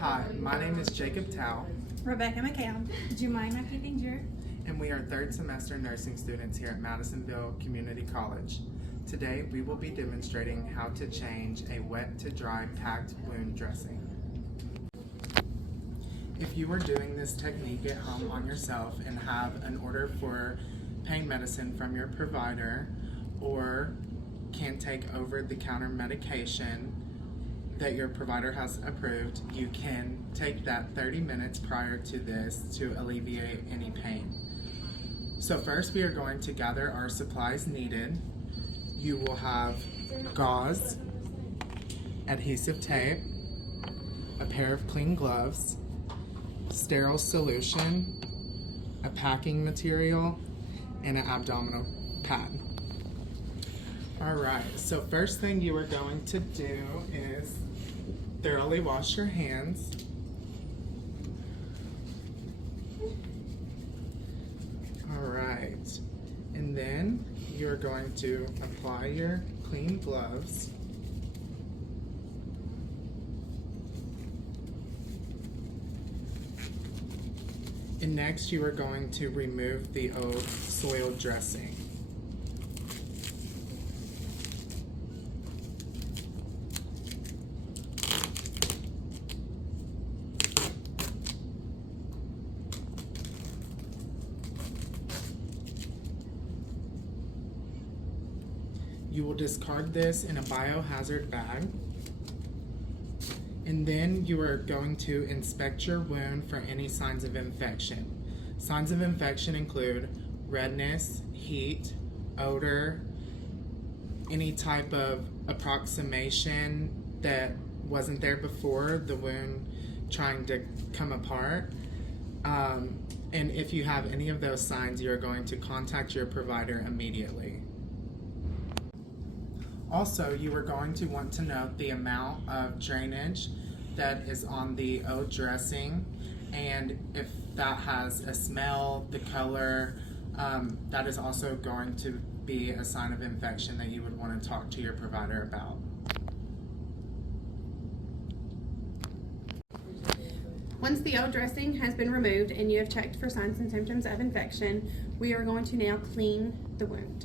Hi, my name is Jacob Tao, Rebecca McCown. Jemima Kippinger. and we are third semester nursing students here at Madisonville Community College. Today, we will be demonstrating how to change a wet to dry packed wound dressing. If you are doing this technique at home on yourself and have an order for pain medicine from your provider or can take over-the-counter medication that your provider has approved, you can take that 30 minutes prior to this to alleviate any pain. So first we are going to gather our supplies needed. You will have gauze, adhesive tape, a pair of clean gloves, sterile solution, a packing material, and an abdominal pad. Alright, so first thing you are going to do is thoroughly wash your hands. Alright, and then you're going to apply your clean gloves. And next you are going to remove the old soiled dressing. You will discard this in a biohazard bag. And then you are going to inspect your wound for any signs of infection. Signs of infection include redness, heat, odor, any type of approximation that wasn't there before, the wound trying to come apart. And if you have any of those signs, you are going to contact your provider immediately. Also, you are going to want to note the amount of drainage that is on the old dressing, and if that has a smell, the color, that is also going to be a sign of infection that you would want to talk to your provider about. Once the old dressing has been removed and you have checked for signs and symptoms of infection, we are going to now clean the wound.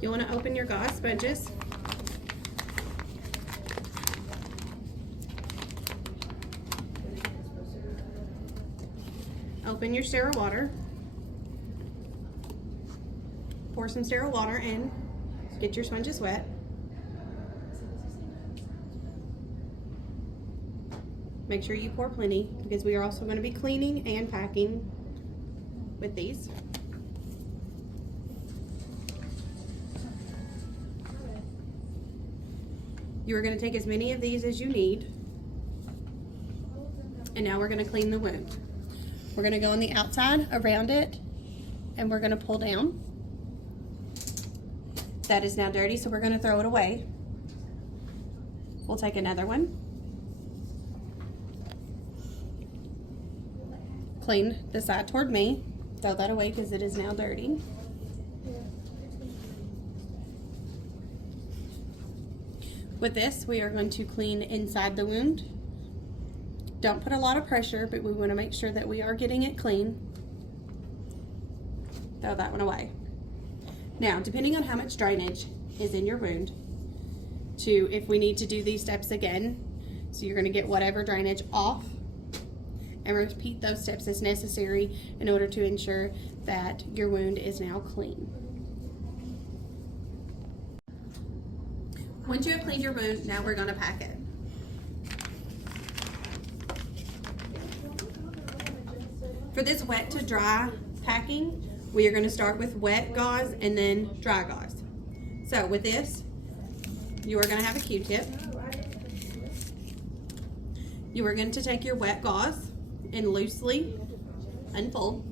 You'll want to open your gauze sponges. Open your sterile water. Pour some sterile water in. Get your sponges wet. Make sure you pour plenty because we are also going to be cleaning and packing with these. You are going to take as many of these as you need. And now we're going to clean the wound. We're going to go on the outside around it and we're going to pull down. That is now dirty, so we're going to throw it away. We'll take another one. Clean the side toward me. Throw that away because it is now dirty. With this, we are going to clean inside the wound. Don't put a lot of pressure, but we want to make sure that we are getting it clean. Throw that one away. Now, depending on how much drainage is in your wound, if we need to do these steps again, so you're going to get whatever drainage off and repeat those steps as necessary in order to ensure that your wound is now clean. Once you have cleaned your wound, now we're going to pack it. For this wet to dry packing, we are going to start with wet gauze and then dry gauze. So with this, you are going to have a Q-tip. You are going to take your wet gauze and loosely unfold.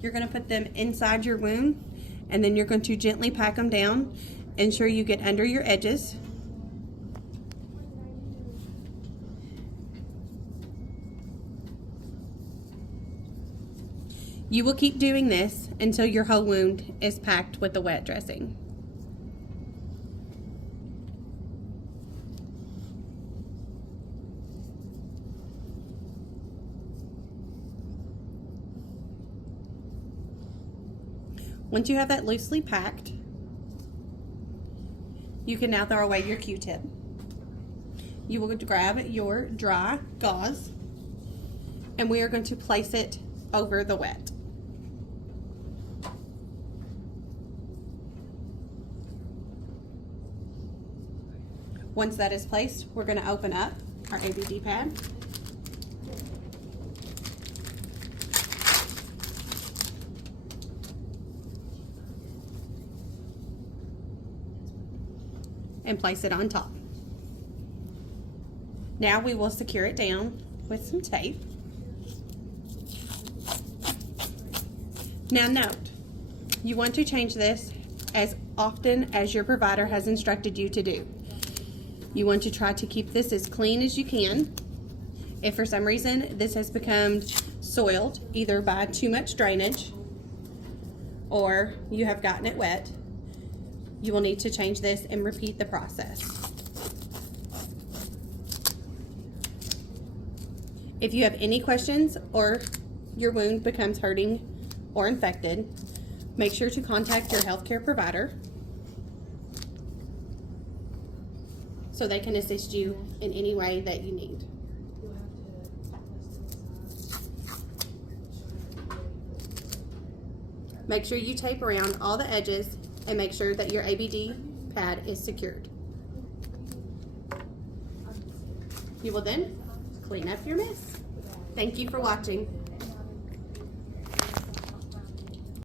You're going to put them inside your wound, and then you're going to gently pack them down ensure you get under your edges. You will keep doing this until your whole wound is packed with the wet dressing. Once you have that loosely packed, you can now throw away your Q-tip. You will grab your dry gauze and we are going to place it over the wet. Once that is placed, we're going to open up our ABD pad. And place it on top. Now we will secure it down with some tape. Now note, you want to change this as often as your provider has instructed you to do. You want to try to keep this as clean as you can. If for some reason this has become soiled, either by too much drainage or you have gotten it wet, you will need to change this and repeat the process. If you have any questions or your wound becomes hurting or infected, make sure to contact your healthcare provider so they can assist you in any way that you need. Make sure you tape around all the edges and make sure that your ABD pad is secured. You will then clean up your mess. Thank you for watching.